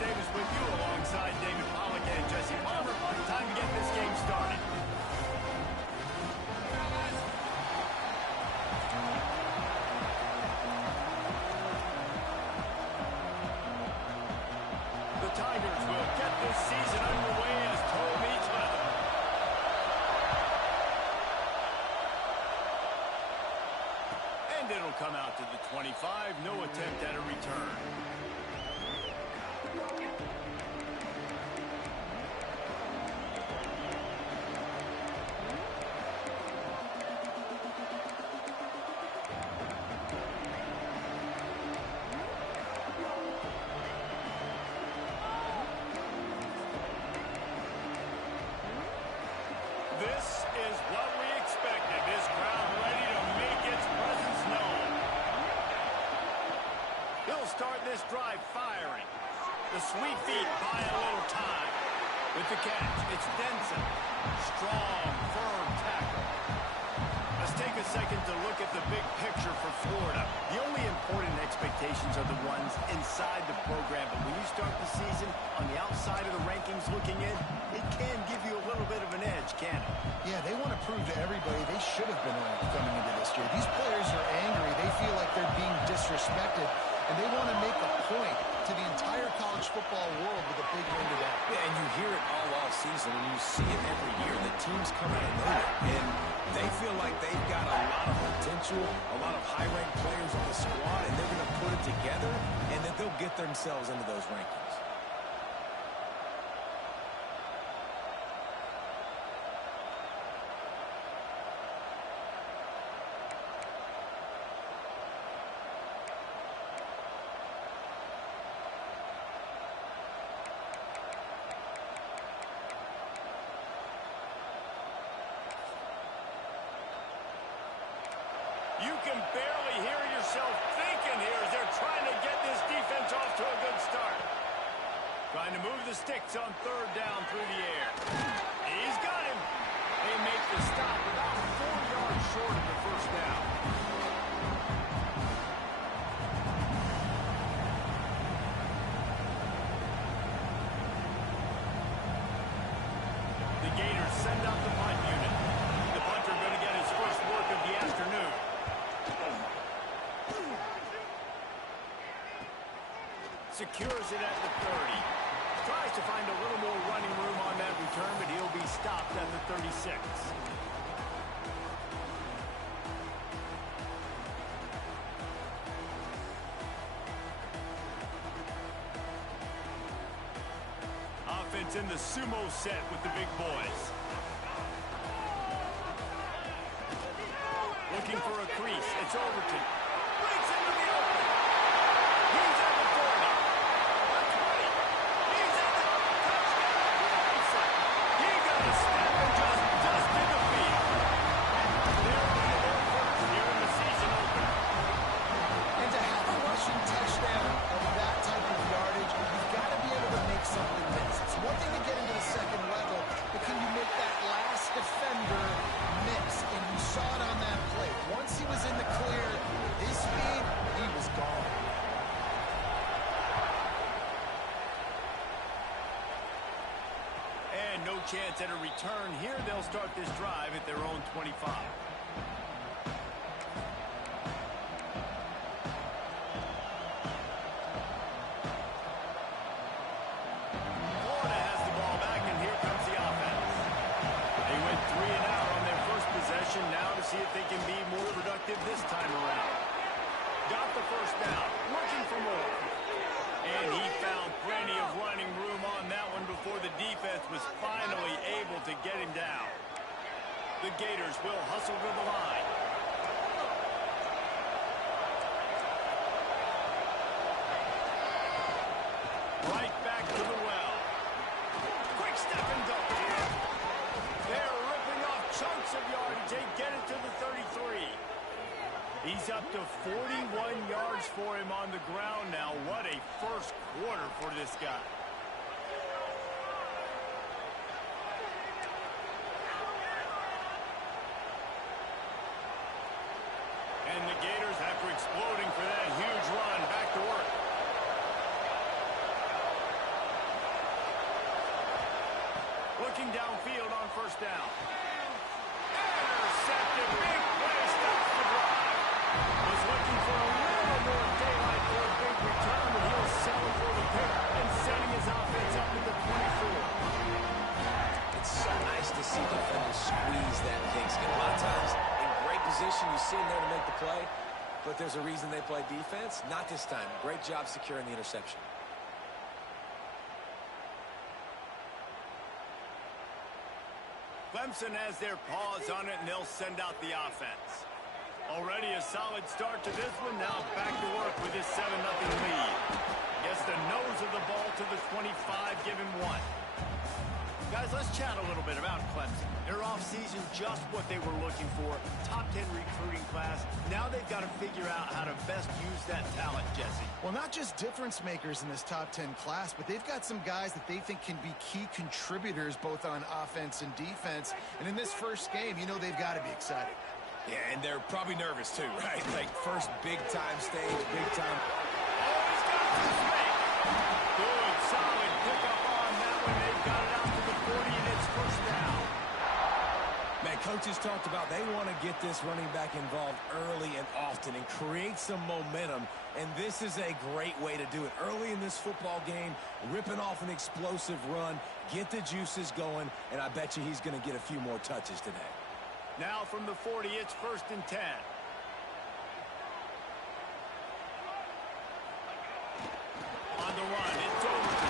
Davis with you alongside David Pollack and Jesse Palmer. Time to get this game started. The Tigers will get this season underway as toe meets leather. And it'll come out to the 25. No attempt at a return. This is what we expected. This crowd ready to make its presence known. He'll start this drive firing. The sweet feet buy a little time. With the catch, it's Denson. Strong, firm tackle. Let's take a second to look at the big picture for Florida. The only important expectations are the ones inside the program. But when you start the season on the outside of the rankings looking in, it can give you a little bit of an edge, can it? Yeah, they want to prove to everybody they should have been ranked coming into this year. These players are angry. They feel like they're being disrespected, and they want to make a point to the entire college football world with a big win today. Yeah, and you hear it all season, and you see it every year. The teams come out and know it, and they feel like they've got a lot of potential, a lot of high-ranked players on the squad, and they're going to put it together, and that they'll get themselves into those rankings. You can barely hear yourself thinking here as they're trying to get this defense off to a good start. Trying to move the sticks on third down through the air. He's got him. They make the stop about 4 yards short of the first down. The Gators send out the punt unit. The punter going to get his first work of the afternoon. Secures it at the 30. Tries to find a little more running room on that return, but he'll be stopped at the 36. Offense in the sumo set with the big boys. Looking for a crease. It's Overton. Breaks into the open. He's at the 40. The 20. He's at the touchdown. He got a step and just dusted the field. They're on the road first here in the season opener. And to have a rushing touchdown of that type of yardage, you've got to be able to make something miss. It's one thing to get into the second level, but can you make that last defender miss? And you saw it on that play. Once he was in the clear, his speed, he was gone. And no chance at a return here. They'll start this drive at their own 25. Florida has the ball back, and here comes the offense. They went 3 and out on their first possession. Now to see if they can be more productive this time around. Got the first down, looking for more. And he found plenty of running room on that one before the defense was finally able to get him down. The Gators will hustle to the line. Right back to the well. Quick step and go. They're ripping off chunks of yardage. They get it to the 33. He's up to 41 yards for him on the ground now. What a first quarter for this guy. And the Gators, after exploding for that huge run, back to work. Looking downfield on first down. Intercepted. Big play. Stops the drive. Was looking for a little more daylight for a big return, but he'll settle for the pick and setting his offense up at the 24. It's so nice to see defenders squeeze that pigskin. A lot of times in great position, you see him there to make the play, but there's a reason they play defense. Not this time. Great job securing the interception. Clemson has their paws on it, and they'll send out the offense. Already a solid start to this one. Now back to work with his 7-0 lead. Gets the nose of the ball to the 25, give him 1. Guys, let's chat a little bit about Clemson. Their offseason, just what they were looking for. Top 10 recruiting class. Now they've got to figure out how to best use that talent, Jesse. Well, not just difference makers in this top 10 class, but they've got some guys that they think can be key contributors both on offense and defense. And in this first game, you know they've got to be excited. Yeah, and they're probably nervous too, right? Like first big-time stage, big-time. Oh, he's got it to the snake. Good, solid pickup on that one. They've got it out to the 40, and it's first down. Man, coaches talked about they want to get this running back involved early and often and create some momentum, and this is a great way to do it. Early in this football game, ripping off an explosive run, get the juices going, and I bet you he's going to get a few more touches today. Now from the 40, it's 1st and 10. On the run, it's over.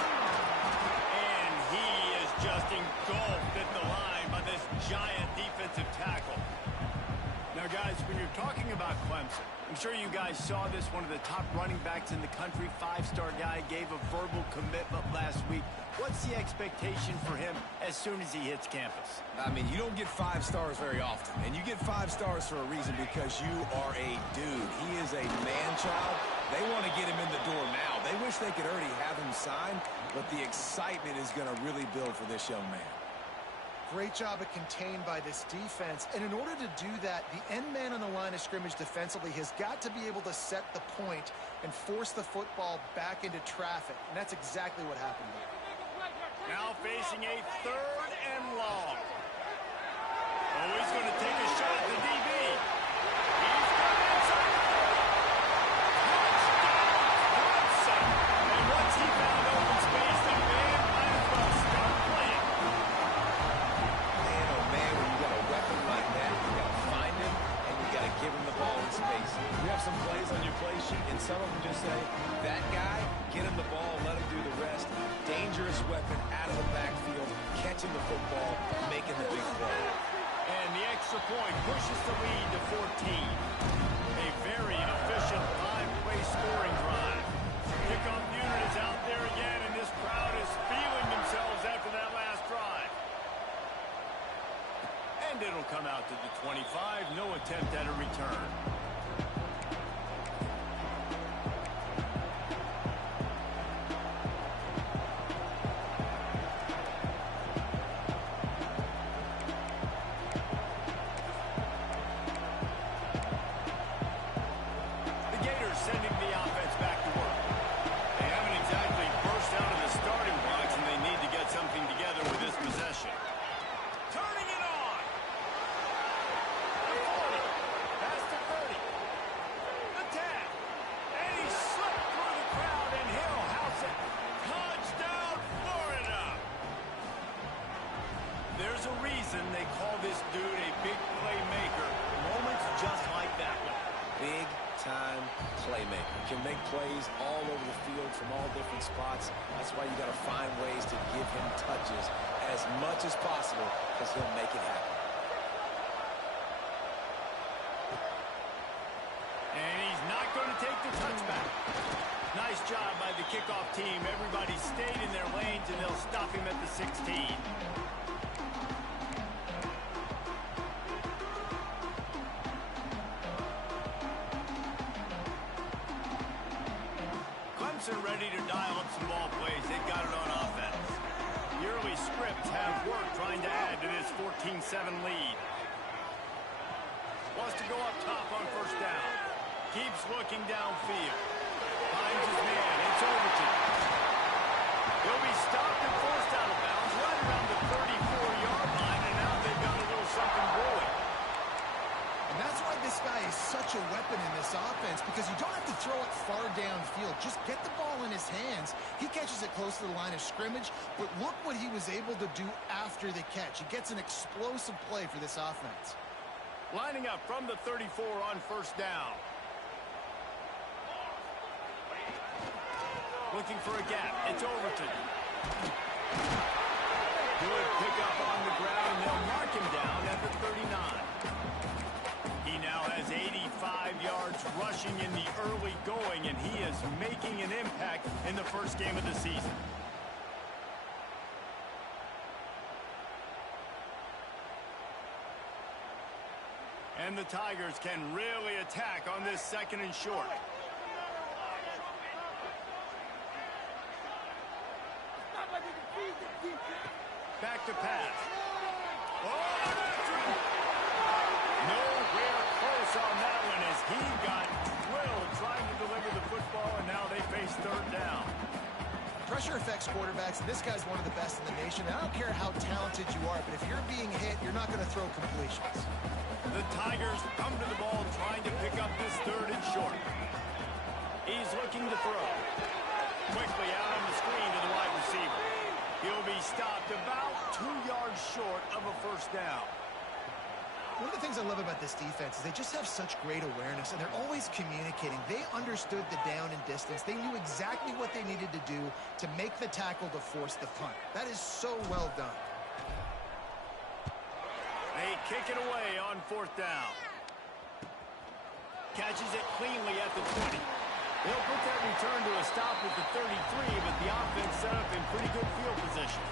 And he is just engulfed at the line by this giant defensive tackle. Now, guys, when you're talking about Clemson, I'm sure you guys saw this. One of the top running backs in the country, 5-star guy, gave a verbal commitment last week. What's the expectation for him as soon as he hits campus? I mean, you don't get 5 stars very often, and you get 5 stars for a reason because you are a dude. He is a man-child. They want to get him in the door now. They wish they could already have him signed, but the excitement is going to really build for this young man. Great job of contained by this defense. And in order to do that, the end man on the line of scrimmage defensively has got to be able to set the point and force the football back into traffic. And that's exactly what happened there. Now facing a 3rd and long. Oh, he's going to take a shot at the DB. He's got it inside the 30. Touchdown, Clemson. And once he found open space, the man might as well start playing. Man, oh man, when you got a weapon like that, you got to find him, and you got to give him the ball in space. You have some plays on your play sheet, and some of them just say, that guy, get him the ball, let him do the rest. Dangerous weapon out of the backfield, catching the football, making the big play. And the extra point pushes the lead to 14. A very efficient 5-play scoring drive. Kickoff unit is out there again, and this crowd is feeling themselves after that last drive. And it'll come out to the 25. No attempt at a return. Sending the offense back to work. They haven't exactly burst out of the starting blocks, and they need to get something together with this possession. Turning it on. The 40. Past the 30. The 10. And he slipped through the crowd, and he'll house it. Touchdown, Florida. There's a reason they call this dude a big playmaker. Moments just like that one. Big-time playmaker. Can make plays all over the field from all different spots. That's why you got to find ways to give him touches as much as possible because he'll make it happen. And he's not going to take the touchback. Nice job by the kickoff team. Everybody stayed in their lanes, and they'll stop him at the 16. Ready to dial up some ball plays. They've got it on offense. The early scripts have worked trying to add to this 14-7 lead. Wants to go up top on first down. Keeps looking downfield. Finds his man. It's Overton. He'll be stopped and forced out of bounds right around the 34. catches it close to the line of scrimmage, but look what he was able to do after the catch. He gets an explosive play for this offense. Lining up from the 34 on first down. Looking for a gap. It's Overton. Good pickup on the ground, and they'll mark him down at the 39. He now has 85 yards rushing in the early going, and he is making an impact in the first game of the season. And the Tigers can really attack on this second and short. Back to pass. Oh, nowhere close on that one as he got drilled trying to deliver the football, and now they face third down. Pressure affects quarterbacks, and this guy's one of the best in the nation. And I don't care how talented you are, but if you're being hit, you're not going to throw completions. The Tigers come to the ball trying to pick up this third and short. He's looking to throw. Quickly out on the screen to the wide receiver. He'll be stopped about 2 yards short of a first down. One of the things I love about this defense is they just have such great awareness, and they're always communicating. They understood the down and distance. They knew exactly what they needed to do to make the tackle to force the punt. That is so well done. They kick it away on fourth down. Catches it cleanly at the 20. They'll put that return to a stop at the 33, but the offense set up in pretty good field position.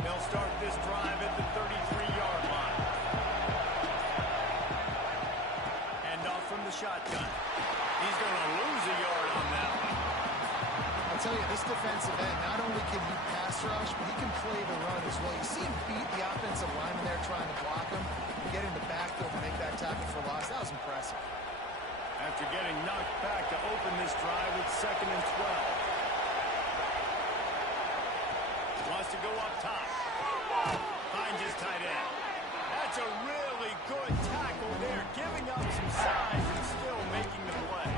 They'll start this drive at the 33-yard line. And off from the shotgun. He's going to lose a yard on that one. I'll tell you, this defensive end, not only can he pass rush, but he can play the run as well. You see him beat the offensive lineman there trying to block him, get in the backfield and make that tackle for loss. That was impressive. After getting knocked back to open this drive, it's 2nd and 12. Wants to go up top. Finds his tight end. That's a really good tackle there, giving up some size and still making the play.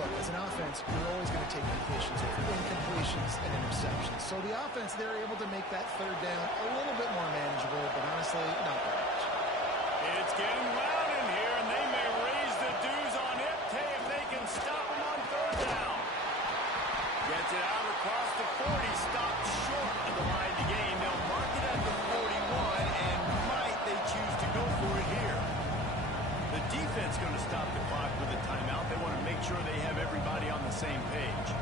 Look, as an offense, you're always going to take completions, incompletions, and interceptions. So the offense, they're able to make that third down a little bit more manageable, but honestly, not that much. It's getting loud in here, and they may raise the dues on Ipte if they can stop him on third down. Gets it out across the 40, stopped short of the line to gain. They'll mark it at the 41, and might they choose to go for it here. The defense going to stop the clock with a timeout. They want to make sure they have everybody on the same page.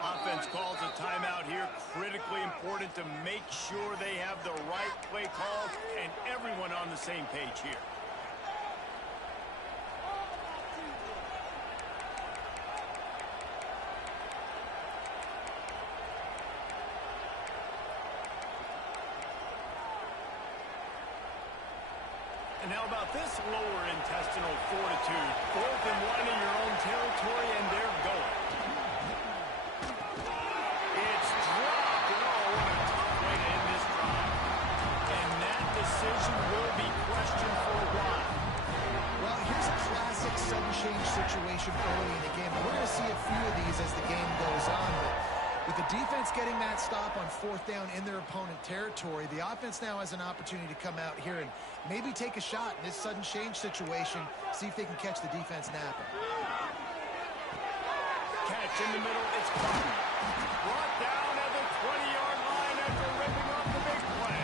Offense calls a timeout here. Critically important to make sure they have the right play call and everyone on the same page here. And how about this lower intestinal fortitude? 4th and 1 in your own territory, and they're going. It's dropped, and oh, what a tough way to end this drive. And that decision will be questioned for a while. Well, here's a classic sudden change situation early in the game. We're going to see a few of these as the game goes on, but with the defense getting that stop on 4th down in their opponent territory, the offense now has an opportunity to come out here and maybe take a shot in this sudden change situation, see if they can catch the defense napping. Catch in the middle, it's caught. Brought down at the 20-yard line after ripping off the big play.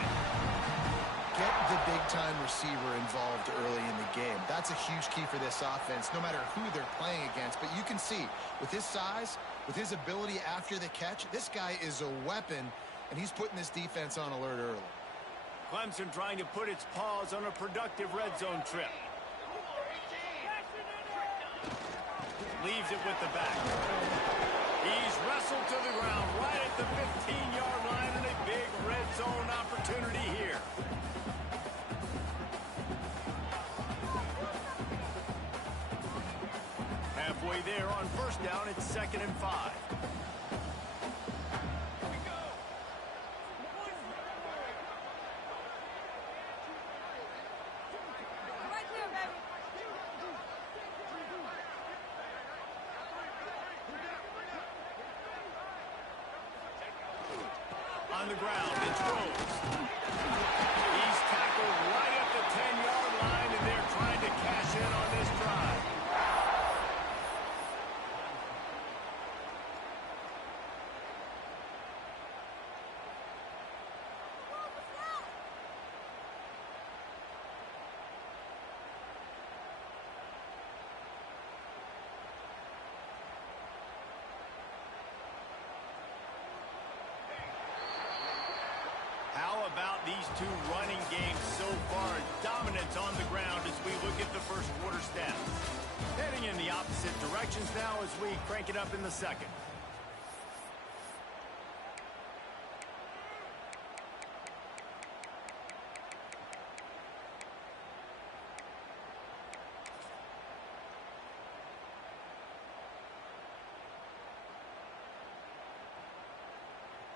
Get the big big-time receiver involved early in the game. That's a huge key for this offense, no matter who they're playing against. But you can see, with his size, with his ability after the catch, this guy is a weapon, and he's putting this defense on alert early. Clemson trying to put its paws on a productive red zone trip. Leaves it with the back. He's wrestled to the ground right at the 15-yard line, and a big red zone opportunity here. Halfway there on first down, it's 2nd and 5. On the ground, it's Rose. He's tackled right at the 10-yard line, and they're trying to cash in on this drive. How about these two running games so far? Dominance on the ground as we look at the first quarter stats. Heading in the opposite directions now as we crank it up in the second.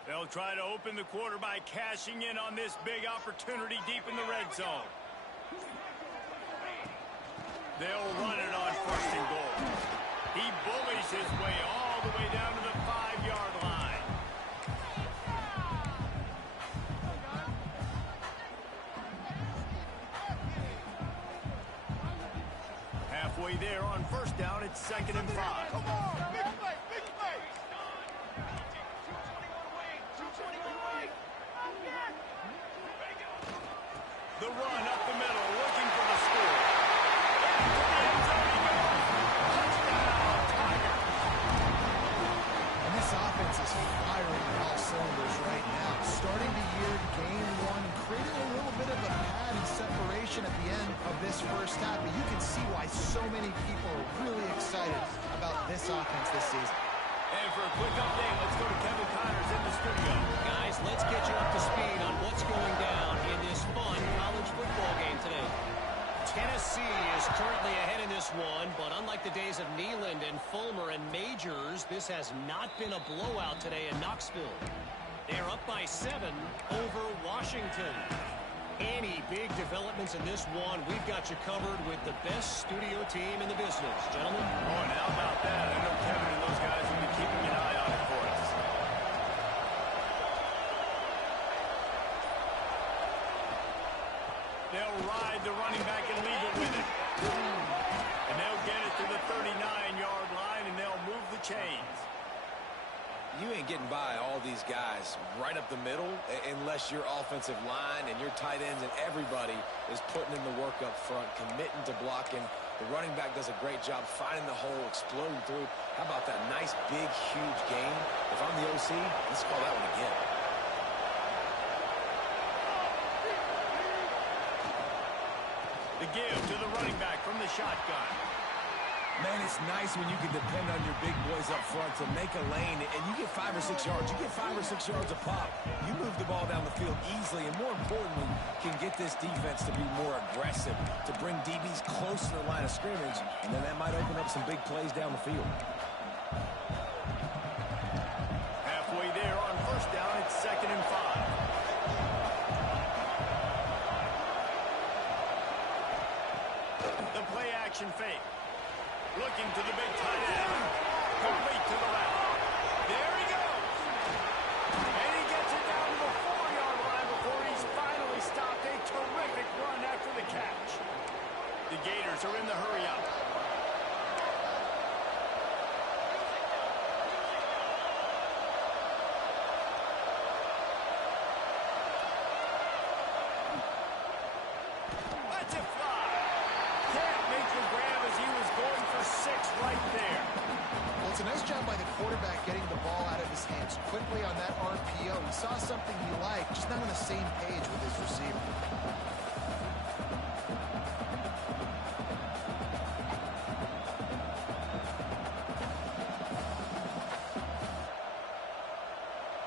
They'll try to open the quarter by cashing in on this big opportunity deep in the red zone. They'll run it on 1st and goal. He bullies his way all the way down to the 5-yard line. Halfway there on first down, it's 2nd and 5. Come on, big play, big play. The run up the middle, looking for the score. Into the end zone he goes. Touchdown, Tigers. And this offense is firing on all cylinders right now. Starting the year, game one, creating a little bit of a pad and separation at the end of this first half. But you can see why so many people are really excited about this offense this season. And for a quick update, let's go to Kevin Connors in the studio. Guys, let's get you up to speed on what's going down in this fun college football game today. Tennessee is currently ahead in this one, but unlike the days of Neyland and Fulmer and Majors, this has not been a blowout today in Knoxville. They're up by 7 over Washington. Any big developments in this one, we've got you covered with the best studio team in the business. Gentlemen? Oh, and how about that? I know Kevin and those guys will be keeping an eye on it for us. They'll ride the running back and leave it with it. And they'll get it to the 39-yard line, and they'll move the chains. You ain't getting by all these guys right up the middle unless your offensive line and your tight ends and everybody is putting in the work up front, committing to blocking. The running back does a great job finding the hole, exploding through. How about that nice, big, huge game? If I'm the OC, let's call that one again. The give to the running back from the shotgun. Man, it's nice when you can depend on your big boys up front to make a lane, and you get 5 or 6 yards. You get 5 or 6 yards a pop. You move the ball down the field easily, and more importantly, can get this defense to be more aggressive, to bring DBs close to the line of scrimmage, and then that might open up some big plays down the field. Halfway there on first down, it's 2nd and 5. The play action fake. Looking to the big tight end. Complete to the left. There he goes. And he gets it down to the 4-yard line before he's finally stopped. A terrific run after the catch. The Gators are in the hurry up. 6 right there. Well, it's a nice job by the quarterback getting the ball out of his hands quickly on that RPO. He saw something he liked, just not on the same page with his receiver.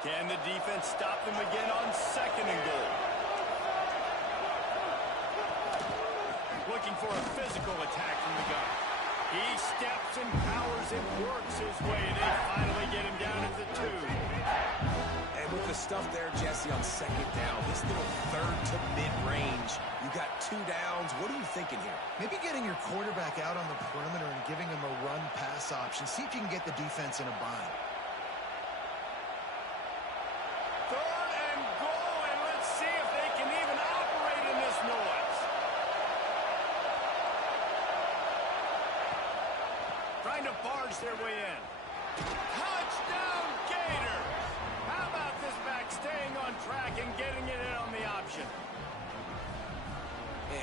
Can the defense stop them again on 2nd and goal? Looking for a physical attack from the gun. He steps and powers and works his way. They finally get him down at the 2. And with the stuff there, Jesse, on 2nd down, this little 3rd to mid-range, you got 2 downs. What are you thinking here? Maybe getting your quarterback out on the perimeter and giving him a run-pass option. See if you can get the defense in a bind. 3rd and goal, and let's see if they can even operate in this noise. Trying to barge their way in. Touchdown, Gators! How about this back staying on track and getting it in on the option?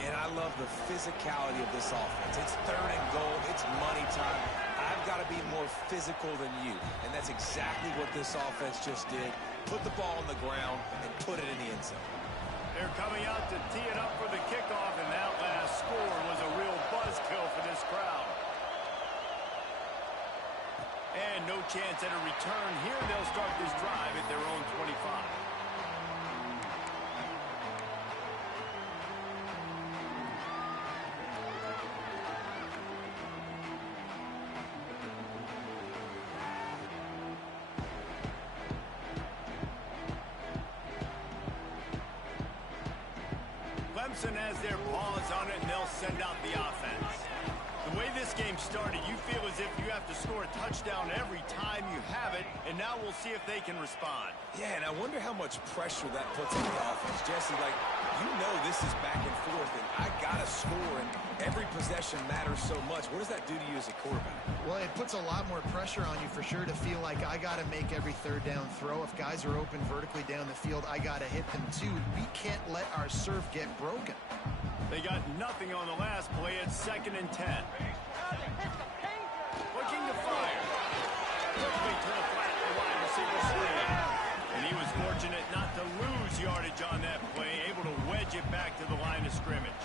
And I love the physicality of this offense. It's 3rd and goal. It's money time. I've got to be more physical than you. And that's exactly what this offense just did. Put the ball on the ground and put it in the end zone. They're coming out to tee it up for the kickoff, and that last score was a real buzzkill for this crowd. And no chance at a return here. They'll start this drive at their own 25. Clemson has their paws on it, and they'll send out the offense. The way this game started, you feel as if you have to score a touchdown every time you have it, and now we'll see if they can respond. Yeah, and I wonder how much pressure that puts on the offense. Jesse, like, you know this is back and forth, and I got to score, and every possession matters so much. What does that do to you as a quarterback? Well, it puts a lot more pressure on you for sure to feel like I got to make every 3rd down throw. If guys are open vertically down the field, I got to hit them too. We can't let our serve get broken. They got nothing on the last play. It's 2nd and 10. Looking to fire. Quickly to the flat, the wide receiver swing. And he was fortunate not to lose yardage on that play, able to wedge it back to the line of scrimmage.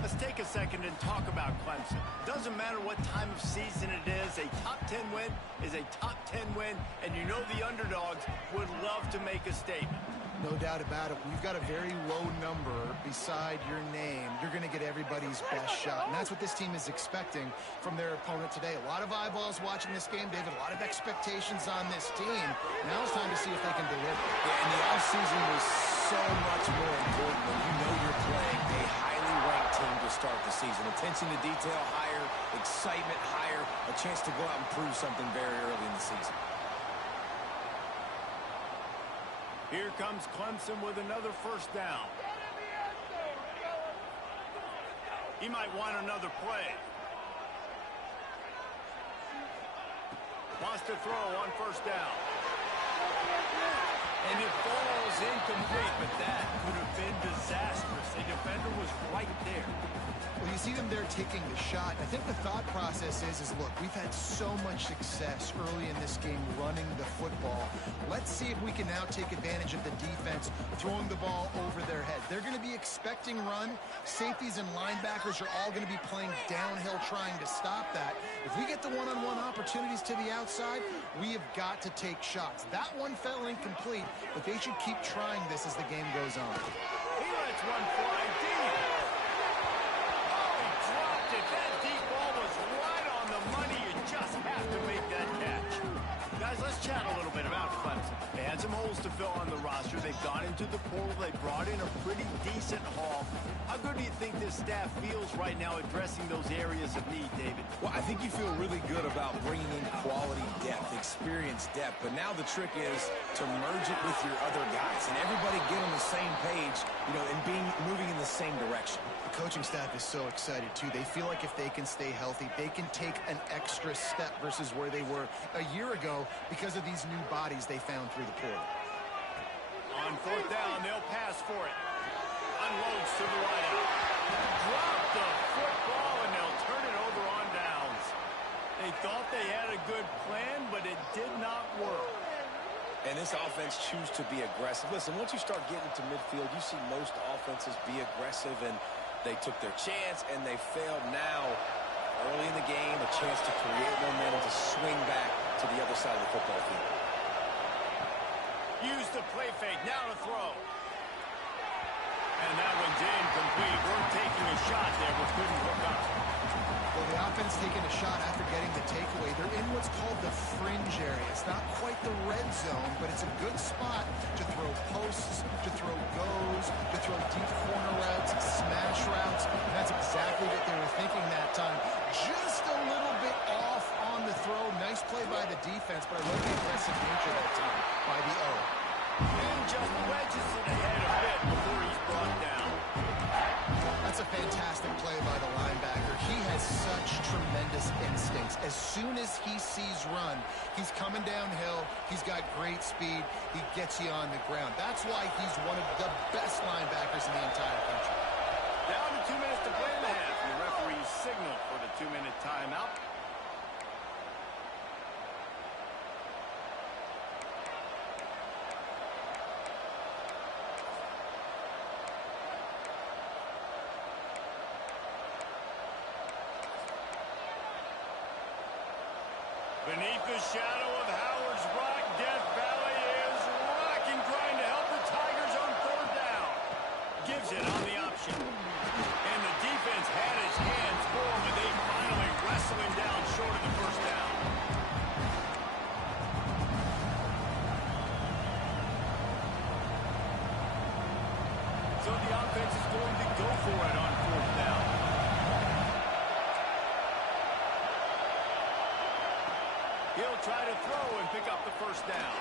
Let's take a second and talk about Clemson. Doesn't matter what time of season it is, a top 10 win is a top 10 win, and you know the underdogs would love to make a statement. No doubt about it. We've got a very low number beside your name. You're going to get everybody's best shot. And that's what this team is expecting from their opponent today. A lot of eyeballs watching this game, David. A lot of expectations on this team. Now it's time to see if they can deliver. Yeah, and the offseason was so much more important when you know you're playing a highly ranked team to start the season. Attention to detail higher, excitement higher, a chance to go out and prove something very early in the season. Here comes Clemson with another 1st down. He might want another play. Wants to throw on 1st down. And it falls incomplete, but that could have been disastrous. A defender was right there. Well, you see them there taking the shot. I think the thought process is look, we've had so much success early in this game running the football. Let's see if we can now take advantage of the defense throwing the ball over their head. They're going to be expecting run. Safeties and linebackers are all going to be playing downhill trying to stop that. If we get the one-on-one opportunities to the outside, we have got to take shots. That one fell incomplete, but they should keep trying this as the game goes on. He lets one fly deep. That deep ball was right on the money. You just have to make that catch. Guys, let's chat a little bit about Clemson. They had some holes to fill on the roster. They've gone into the portal. They brought in a pretty decent haul. How good do you think this staff feels right now addressing those areas of need, David? Well, I think you feel really good about bringing in quality depth, experience depth. But now the trick is to merge it with your other guys and everybody get on the same page, you know, and moving in the same direction. The coaching staff is so excited, too. They feel like if they can stay healthy, they can take an extra step versus where they were a year ago because of these new bodies they found through the portal. On 4th down, they'll pass for it. Unloads to the wideout. Drop the football, and they'll turn it over on down. offense choose to be aggressive? Listen, once you start getting to midfield, you see most offenses be aggressive, and they took their chance, and they failed. Now, early in the game, a chance to create momentum to swing back to the other side of the football field. Use the play fake. Now to throw. And that one's incomplete. We're taking a shot there, but couldn't hook up. Well, the offense taking a shot after getting the takeaway. They're in what's called the fringe area. It's not quite the red zone, but it's a good spot to throw posts, to throw goes, to throw deep corner routes, smash routes. And that's exactly what they were thinking that time. Just a little bit off on the throw. Nice play by the defense, but I love the aggressive nature that time by the O. And just wedges it ahead a bit before he's brought down. That's a fantastic play by the linebacker. He has such tremendous instincts. As soon as he sees run, he's coming downhill. He's got great speed. He gets you on the ground. That's why he's one of the best linebackers in the entire country. Down to 2 minutes to play in the half. The referee signal for the 2-minute timeout. Beneath the shadow of Howard's Rock, Death Valley is rocking, trying to help the Tigers on 3rd down. Gives it on the option. And the defense had its hands full, but they finally wrestle him down short of the 1st down. So the offense is going to go for it on 4th down. He'll try to throw and pick up the 1st down.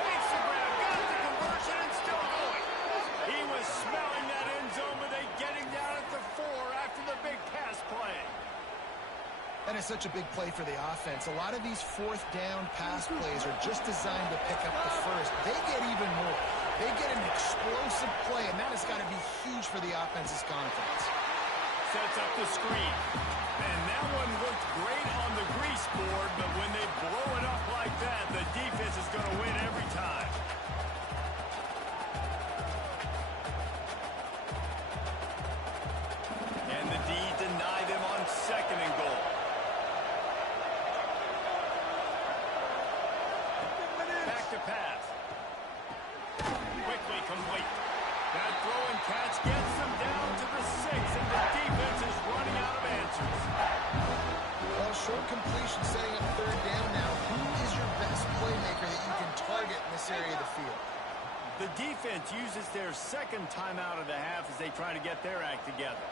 Makes the grab, got the conversion, and still going. He was smelling that end zone, but they get him down at the 4 after the big pass play. That is such a big play for the offense. A lot of these 4th down pass plays are just designed to pick up the 1st. They get even more. They get an explosive play, and that has got to be huge for the offense's confidence. Sets up the screen. And that one looked great on the grease board, but when they blow it up like that, the defense is going to win every time. And the D deny them on 2nd and goal. Back to pass. Quickly complete. That throw and catch gets them down to the 6, and the defense is running out of answers. Well, short completion setting up 3rd down now. Who is your best playmaker that you can target in this area of the field? The defense uses their 2nd timeout of the half as they try to get their act together.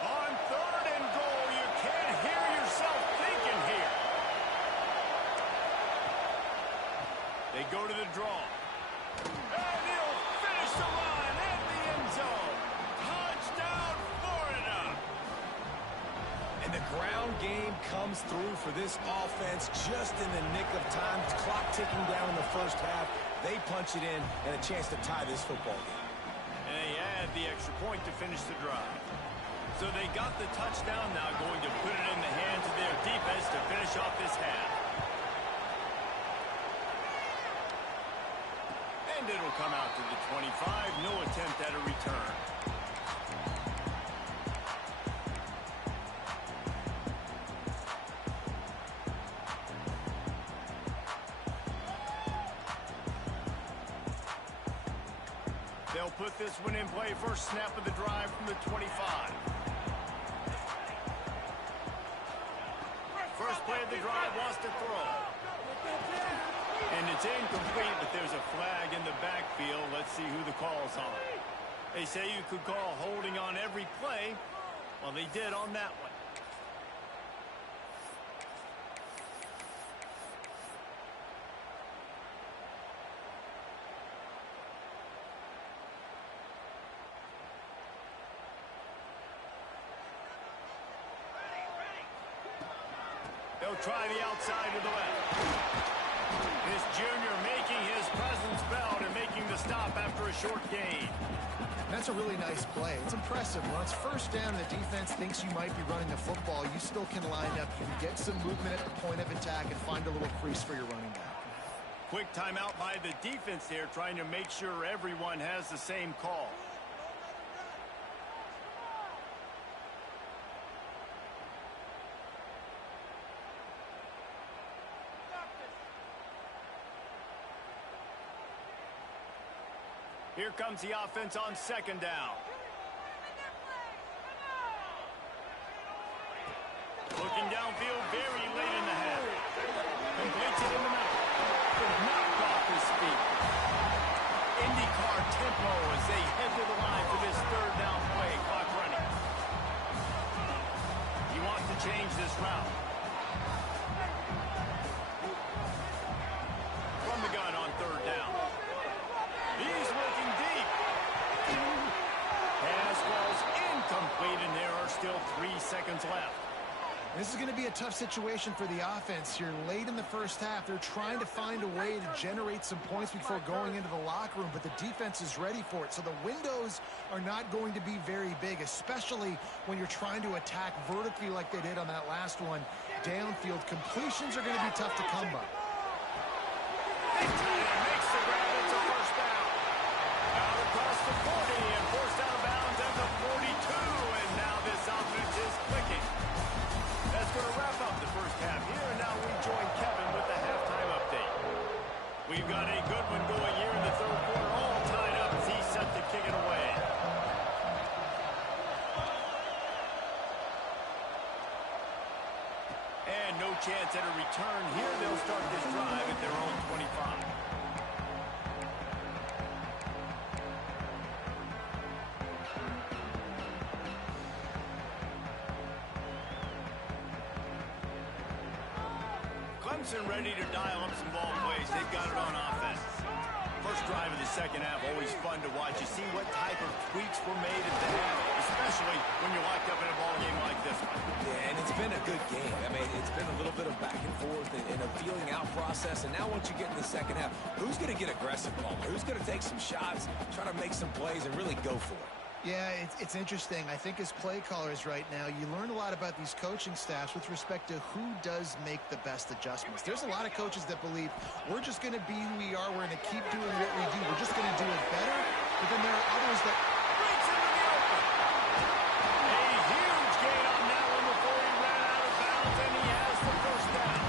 On 3rd and goal, you can't hear yourself thinking here. They go to the draw. And he'll finish the line at the end zone. Touchdown, Florida. And the ground game comes through for this offense just in the nick of time. Clock ticking down in the 1st half. They punch it in and a chance to tie this football game. And they add the extra point to finish the drive. So they got the touchdown, now going to put it in the hands of their defense to finish off this half. And it'll come out to the 25. No attempt at a return. They'll put this one in play. First snap of the drive from the 25. First play of the drive, wants to throw. And it's incomplete, but there's a flag in the backfield. Let's see who the call's on. They say you could call holding on every play. Well, they did on that one. They'll try the outside to the left. This junior making his presence felt and making the stop after a short gain. That's a really nice play. It's impressive. When it's first down and the defense thinks you might be running the football, you still can line up. You can get some movement at the point of attack and find a little crease for your running back. Quick timeout by the defense here, trying to make sure everyone has the same call. Here comes the offense on second down. Looking downfield very late in the half. Completes it in the middle. Knocked off his feet. IndyCar tempo as they head to the line for this third down play. Clock running. He wants to change this route. From the gun on third down. He's looking deep. Pass falls incomplete, and there are still 3 seconds left. This is going to be a tough situation for the offense here. Late in the first half, they're trying to find a way to generate some points before going into the locker room, but the defense is ready for it. So the windows are not going to be very big, especially when you're trying to attack vertically like they did on that last one. Downfield completions are going to be tough to come by. Makes the grab. It's a first down. Out across the 40 and forced out of bounds at the 42. And now this offense is clicking. That's going to wrap up the first half here. And now we join Kevin with the halftime update. We've got a good one going here in the third quarter. All tied up as he's set to kick it away. And no chance at a return here. They'll start this drive at their own 25. Clemson ready to dial up some ball plays. They've got it on offense. First drive of the second half, always fun to watch. You see what type of tweaks were made at the half, especially when you're locked up in a ball game like this one. Yeah, and it's been a good game. I mean, it's been a little bit of back and forth and a feeling out process. And now once you get in the second half, who's going to get aggressive, Palmer? Who's going to take some shots, try to make some plays, and really go for it? Yeah, it's interesting. I think as play callers right now, you learn a lot about these coaching staffs with respect to who does make the best adjustments. There's a lot of coaches that believe we're just going to be who we are. We're going to keep doing what we do. We're just going to do it better. But then there are others that Breaks into the open. A huge gain on that one before he ran out of bounds, and he has the first down.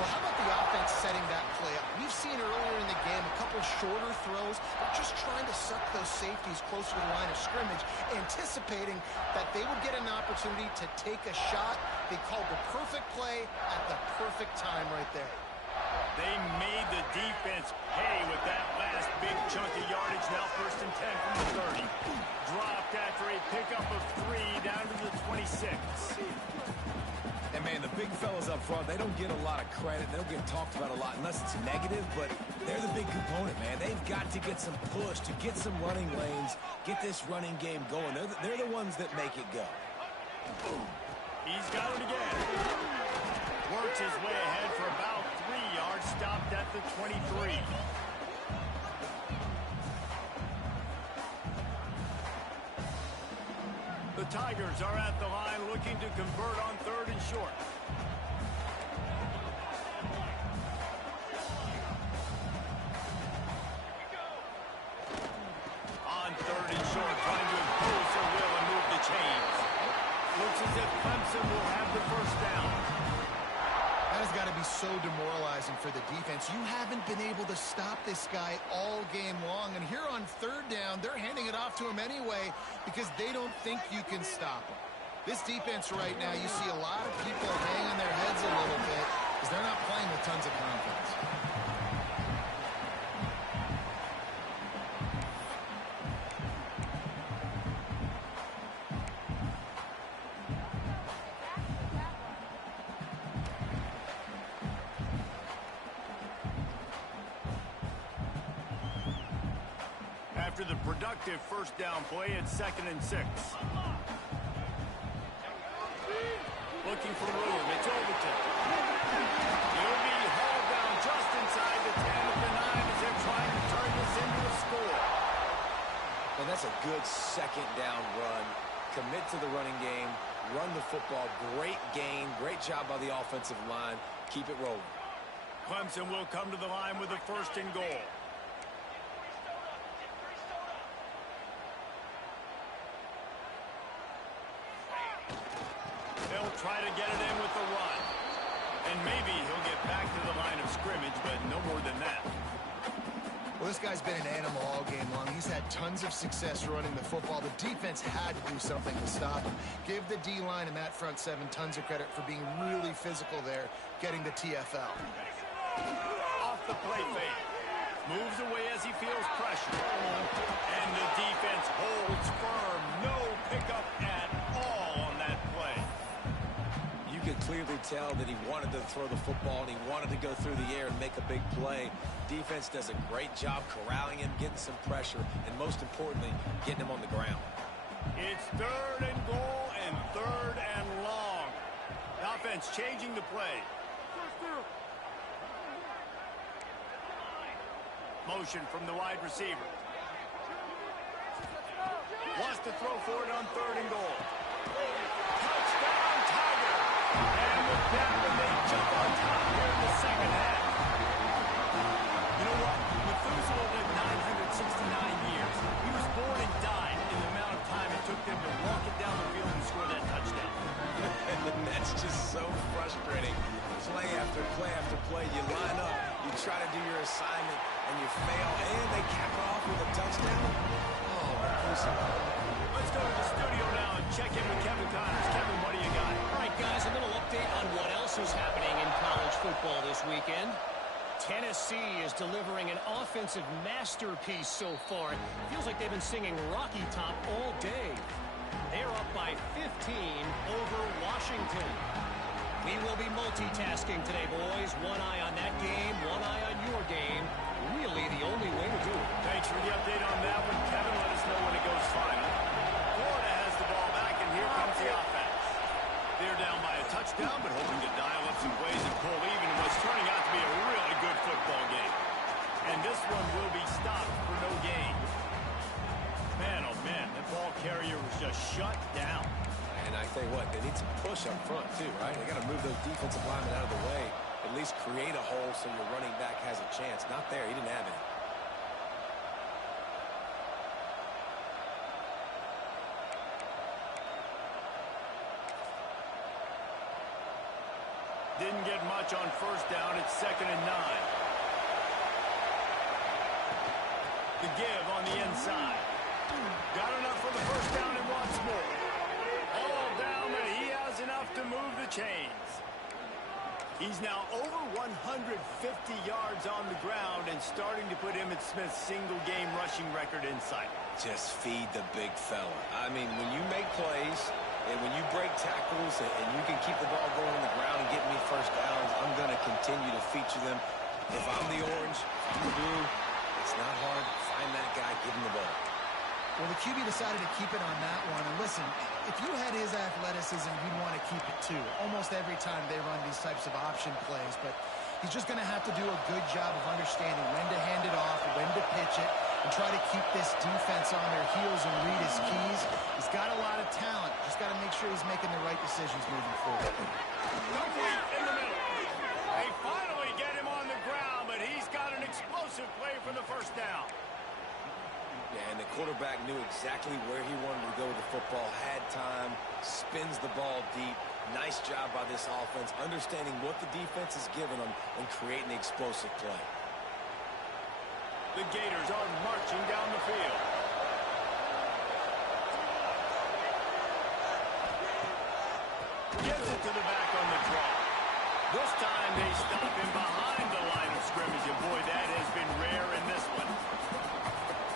Well, how about the offense setting that play up? We've seen earlier in the game a couple shorter throws. They're just trying to suck those safeties closer to the line of scrimmage, anticipating that they would get an opportunity to take a shot. They called the perfect play at the perfect time right there. They made the defense pay with that last big chunk of yardage. Now first and 10 from the 30. Dropped after a pickup of 3 down to the 26. And, man, the big fellas up front, they don't get a lot of credit. They don't get talked about a lot unless it's negative, but they're the big component, man. They've got to get some push, to get some running lanes, get this running game going. They're the ones that make it go. He's got it again. Works his way ahead for about 3 yards, stopped at the 23. The Tigers are at the line looking to convert on third and short. On third and short, trying to impose their will and move the chains. Looks as if Clemson will have the first down. That has got to be so demoralizing for the defense. You haven't been able to stop this guy all game long. And here on third down, they're handing it off to him anyway because they don't think you can stop him. This defense right now, you see a lot of people hanging their heads a little bit because they're not playing with tons of confidence. After the productive first down play, it's 2nd and 6. Looking for room. It's Overton. He'll be hauled down just good second down run. Commit to the running game, run the football. Great gain, great job by the offensive line. Keep it rolling. Clemson will come to the line with a 1st and goal. They'll try to get it in with the run. And maybe he'll get back to the line of scrimmage, but no more than that. Well, this guy's been an animal all game long. He's had tons of success running the football. The defense had to do something to stop him. Give the D-line and that front 7 tons of credit for being really physical there, getting the TFL. Off the play fake. Moves away as he feels pressure. And the defense holds firm. No pickup at all on that play. You could clearly tell that he wanted to throw the football and he wanted to go through the air and make a big play. Defense does a great job corralling him, getting some pressure, and most importantly, getting him on the ground. It's 3rd and goal and 3rd and long. The offense changing the play. Motion from the wide receiver. Wants to throw for it on 3rd and goal. Touchdown, Tiger! And with that one, they jump on top here in the second half. You know what? Methuselah lived 969 years. He was born and died in the amount of time it took them to walk it down the field and score that touchdown. That's just so frustrating. Play after play after play. You line up, you try to do your assignment, and you fail, and they cap it off with a touchdown. Oh, let's go to the studio now and check in with Kevin Connors. Kevin, what do you got? All right, guys, a little update on what else is happening in college football this weekend. Tennessee is delivering an offensive masterpiece so far. It feels like they've been singing Rocky Top all day. They're up by 15 over Washington. We will be multitasking today, boys. One eye on that game, one eye on your game. Really the only way to do it. Thanks for the update on that one, Kevin. Let us know when it goes final. Florida has the ball back, and here comes the offense. They're down by a touchdown, but hoping to dial up some plays and pull even in what's turning out to be a really good football game. And this one will be stopped for no gain. Man, oh man, that ball carrier was just shut down. And I tell you what, they need some push up front too, right? They got to move those defensive linemen out of the way. At least create a hole so your running back has a chance. Not there. He didn't have it. Didn't get much on 1st down. It's 2nd and 9. The give on the inside. Got enough for the 1st down and wants more. All down, but he has enough to move the chains. He's now over 150 yards on the ground and starting to put Emmitt Smith's single-game rushing record in sight. Just feed the big fella. I mean, when you make plays and when you break tackles and you can keep the ball going on the ground and get me 1st downs, I'm going to continue to feature them. If I'm the orange, if I'm the blue, it's not hard. Find that guy, give him the ball. Well, the QB decided to keep it on that one. And listen, if you had his athleticism, you'd want to keep it too. Almost every time they run these types of option plays. But he's just going to have to do a good job of understanding when to hand it off, when to pitch it, and try to keep this defense on their heels and read his keys. He's got a lot of talent. Just got to make sure he's making the right decisions moving forward. Complete in the middle. They finally get him on the ground, but he's got an explosive play for the 1st down. Yeah, and the quarterback knew exactly where he wanted to go with the football, had time, spins the ball deep. Nice job by this offense, understanding what the defense is giving them and creating the explosive play. The Gators are marching down the field. Gives it to the back on the draw. This time they stop him behind the line of scrimmage, and boy, that has been rare in this one.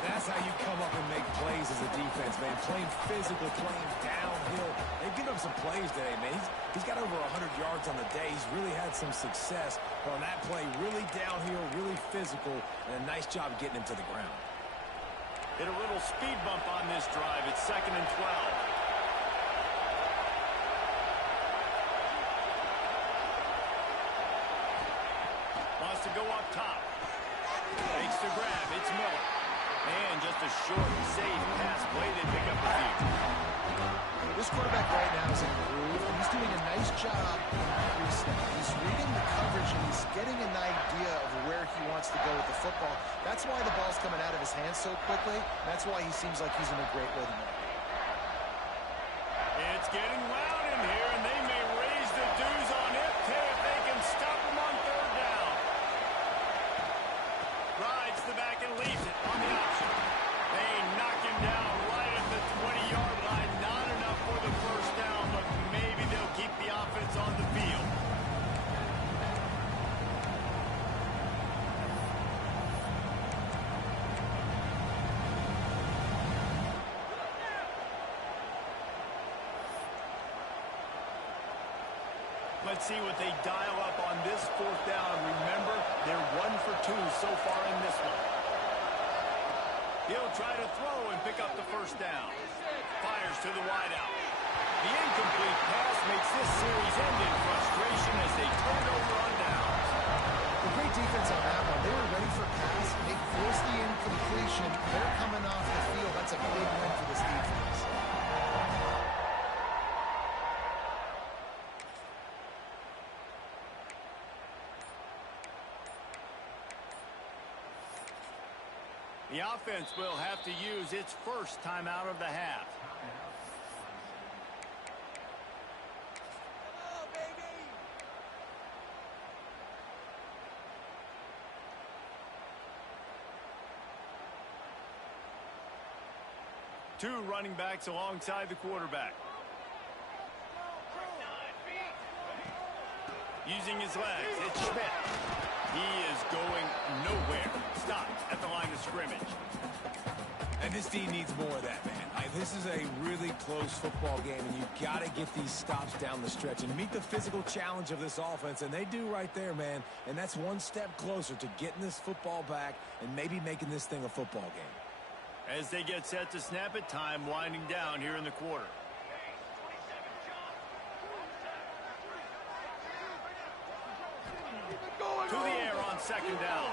That's how you come up and make plays as a defense, man. Playing physical, playing downhill. They've given him some plays today, man. He's got over 100 yards on the day. He's really had some success. But on that play, really downhill, really physical, and a nice job getting him to the ground. Hit a little speed bump on this drive. It's 2nd and 12. Wants to go up top. Makes the grab. It's Miller. And just a short, safe pass play to pick up the field. This quarterback right now is in a groove, and he's doing a nice job increasing. He's reading the coverage, and he's getting an idea of where he wants to go with the football. That's why the ball's coming out of his hands so quickly. That's why he seems like he's in a great rhythm. It's getting loud in here, and they may raise the dues on it if they can stop him on third down. Rides the back and leaves it on the option. They knock him down right at the 20-yard line. Not enough for the first down, but maybe they'll keep the offense on the field. Let's see what they dial up on this fourth down. Remember, they're 1 for 2 so far in this one. He'll try to throw and pick up the first down. Fires to the wideout. The incomplete pass makes this series end in frustration as they turn it over on downs. A great defense on that one. They were ready for pass. They forced the incompletion. They're coming off the field. That's a big win for this defense. The offense will have to use its first timeout of the half. Two running backs alongside the quarterback. Using his legs, it's Schmidt. He is going nowhere. Stopped at the line of scrimmage. And this team needs more of that, man. This is a really close football game, and you've got to get these stops down the stretch and meet the physical challenge of this offense, and they do right there, man. And that's one step closer to getting this football back and maybe making this thing a football game. As they get set to snap it, time winding down here in the quarter. To the air on second down.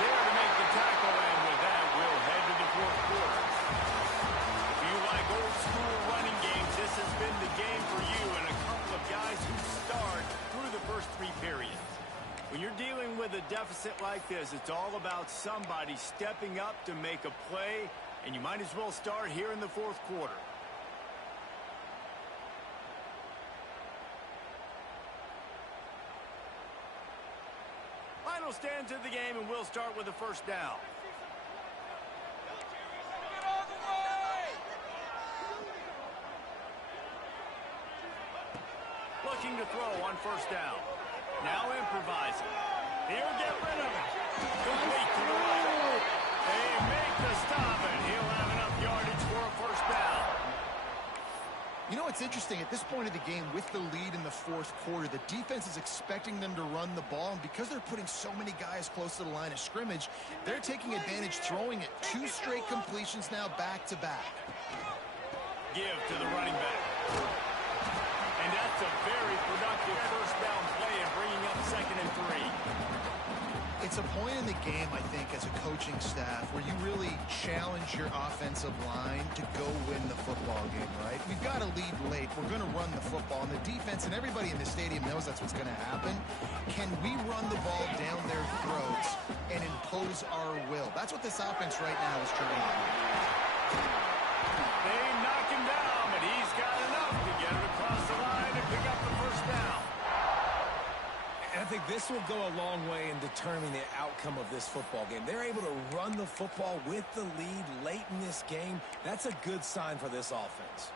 There to make the tackle, and with that, we'll head to the fourth quarter. If you like old school running games, this has been the game for you and a couple of guys who starred through the first 3 periods. When you're dealing with a deficit like this, it's all about somebody stepping up to make a play, and you might as well start here in the fourth quarter. Final stands of the game, and we'll start with the first down. Looking to throw on first down. Now improvising. He'll get rid of it. Complete to the right. They make the stop, and he'll have enough yardage for a first down. You know what's interesting? At this point of the game, with the lead in the fourth quarter, the defense is expecting them to run the ball, and because they're putting so many guys close to the line of scrimmage, they're taking advantage, throwing it. 2 straight completions now back-to-back. Give to the running back. And that's a very productive first down play and bringing up 2nd and 3. It's a point in the game, I think, as a coaching staff, where you really challenge your offensive line to go win the football game, right? We've got to lead late. We're going to run the football. And the defense and everybody in the stadium knows that's what's going to happen. Can we run the ball down their throats and impose our will? That's what this offense right now is trying to do. They knock him down, but he's got enough to get it across the line and pick up the first down. And I think this will go a long way in determining the outcome of this football game. They're able to run the football with the lead late in this game. That's a good sign for this offense.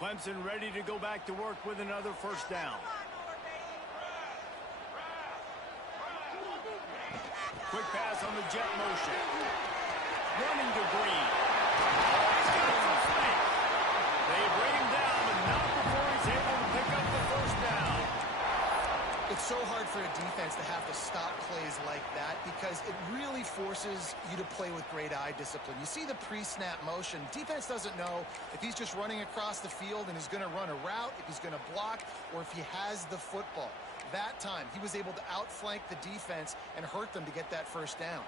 Clemson ready to go back to work with another first down. Quick pass on the jet motion. Running to Green. He's got some flank. They bring him down, but not before he's able to pick up the first down. It's so hard for a defense to have to stop plays like that because it really forces you to play with great eye discipline. You see the pre-snap motion. Defense doesn't know if he's just running across the field and he's going to run a route, if he's going to block, or if he has the football. That time, he was able to outflank the defense and hurt them to get that first down.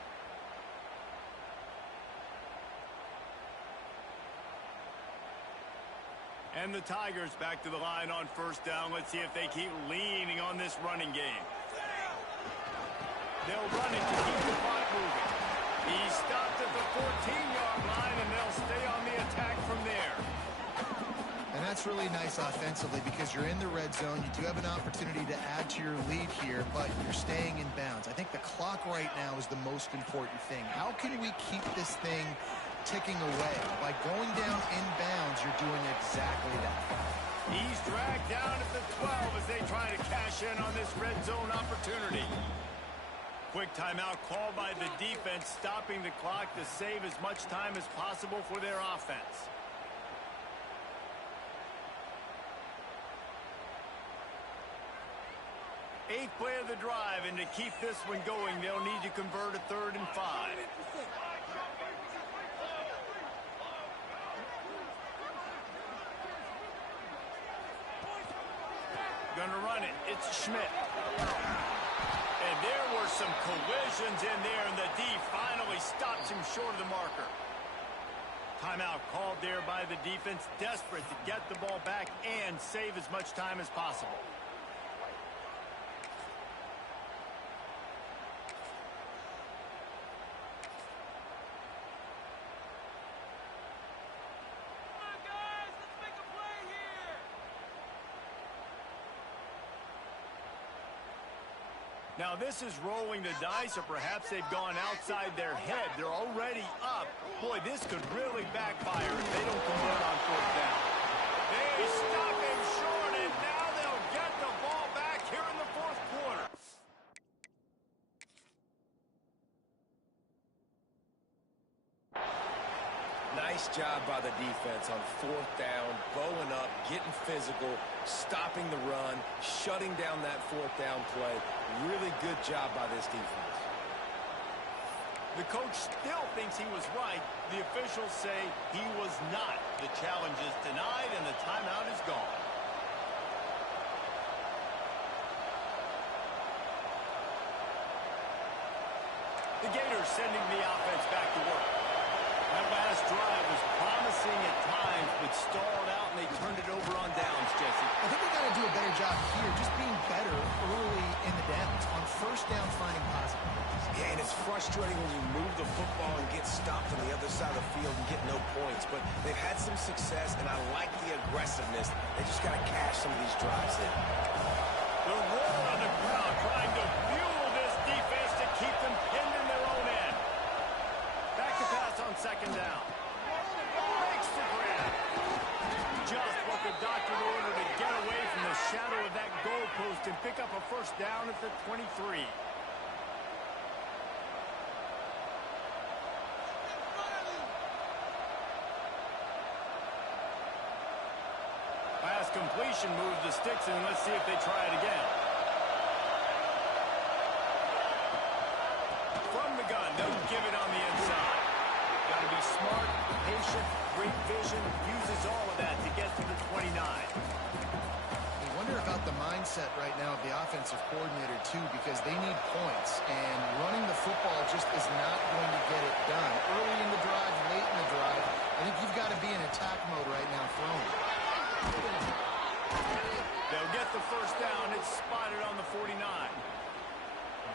And the Tigers back to the line on first down. Let's see if they keep leaning on this running game. They'll run it to keep the clock moving. He stopped at the 14-yard line, and they'll stay on the attack from there. And that's really nice offensively because you're in the red zone. You do have an opportunity to add to your lead here, but you're staying in bounds. I think the clock right now is the most important thing. How can we keep this thing ticking away? By going down in bounds, you're doing exactly that. He's dragged down at the 12 as they try to cash in on this red zone opportunity. Quick timeout called by the defense, stopping the clock to save as much time as possible for their offense. Eighth play of the drive, and to keep this one going, they'll need to convert a 3rd and 5. Gonna run it. It's Schmidt. And there were some collisions in there, and the D finally stops him short of the marker. Timeout called there by the defense, desperate to get the ball back and save as much time as possible. Now this is rolling the dice, or perhaps they've gone outside their head. They're already up. Boy, this could really backfire if they don't convert on 4th down. They stop him short, and now they'll get the ball back here in the 4th quarter. Nice job by the defense on 4th down, bowing up, getting physical, stopping the run, shutting down that 4th down play. Really good job by this defense. The coach still thinks he was right. The officials say he was not. The challenge is denied, and the timeout is gone. The Gators sending the offense back to work. That last drive was promising at times, but stalled out, and they turned it over on downs, Jesse. I think they got to do a better job here, just being better early in the downs. On first down, finding positive. Yeah, and it's frustrating when you move the football and get stopped on the other side of the field and get no points. But they've had some success, and I like the aggressiveness. They just got to cash some of these drives in. The roar on the crowd trying to fuel this defense to keep them pinned in their own end. Back to pass on 2nd down. Makes the grab. Just what the doctor ordered to get away from the shadow of that goalpost and pick up a 1st down at the 23. Pass completion moves the sticks, and let's see if they try it again. From the gun, they'll give it on the inside. Got to be smart, patient, great vision, uses all of that to get to the 29. I wonder about the mindset right now of the offensive coordinator, too, because they need points, and running the football just is not going to get it done. Early in the drive, late in the drive, I think you've got to be in attack mode right now throwing. They'll get the 1st down. It's spotted on the 49.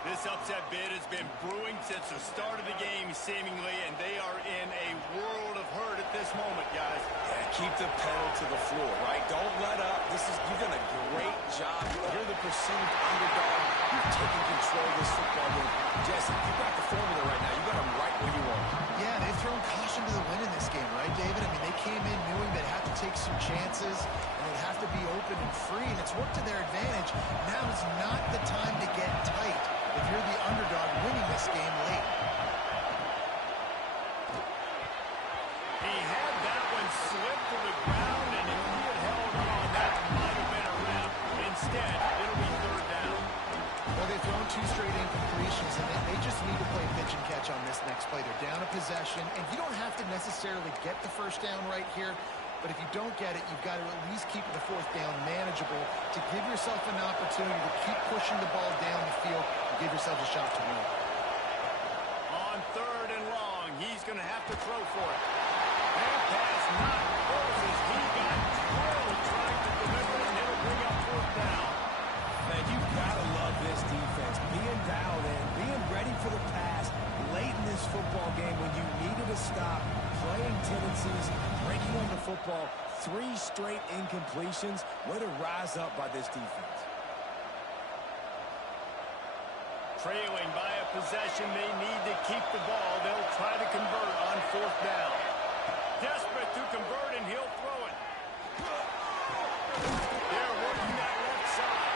This upset bid has been brewing since the start of the game, seemingly, and they are in a world of hurt at this moment, guys. Yeah, keep the pedal to the floor, right? Don't let up. You've done a great job. You're the perceived underdog. You've taken control of this football game. Jesse, you've got the formula right now. You got them right where you want. Yeah, they've thrown caution to the wind in this game, right, David? I mean, they came in knowing they'd have to take some chances, and they'd have to be open and free, and it's worked to their advantage. Now is not the time to get tight if you're the underdog winning this game late. He had that one slip to the ground, and if he had held on, that might have been a wrap. Instead, it'll be 3rd down. possession, and you don't have to necessarily get the first down right here, but if you don't get it, you've got to at least keep the fourth down manageable to give yourself an opportunity to keep pushing the ball down the field and give yourself a shot to win. On 3rd and long, he's going to have to throw for it. And pass not close as he got drilled trying to deliver it, and it'll bring up 4th down. Man, you've got to love this defense. Being dialed in, being ready for the pass late in this football game when you needed to stop, playing tendencies, breaking on the football, 3 straight incompletions. Way to rise up by this defense. Trailing by a possession, they need to keep the ball. They'll try to convert on 4th down. Desperate to convert, and he'll throw it. They're working that left side.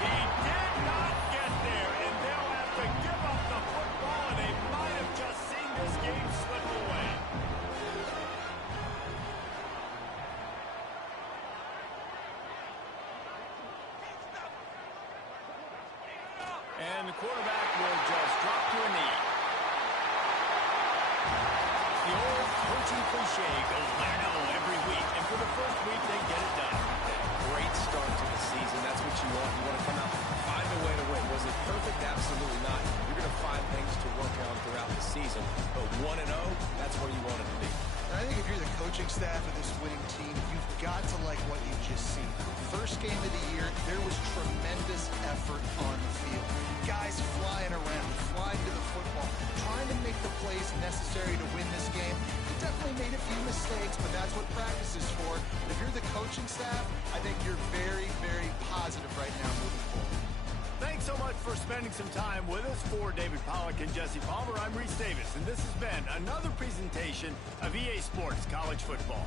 He did not get there, and they'll have to give up the football, and they might have just seen this game slip away. And the quarterback will just drop to a knee. The old coaching cliche goes, I know, every week. And for the first week, they get it done. Great start to the season. That's what you want. You want to come out, find a way to win. Was it perfect? Absolutely not. You're going to find things to work on throughout the season. But 1-0, that's where you want it to be. I think if you're the coaching staff of this winning team, you've got to like what you've just seen. First game of the year, there was tremendous effort on the field. Guys flying around, flying to the football, trying to make the plays necessary to win this game. They definitely made a few mistakes, but that's what practice is for. But if you're the coaching staff, I think you're very, very positive right now moving forward. Thanks so much for spending some time with us. For David Pollack and Jesse Palmer, I'm Reese Davis, and this has been another presentation of EA Sports College Football.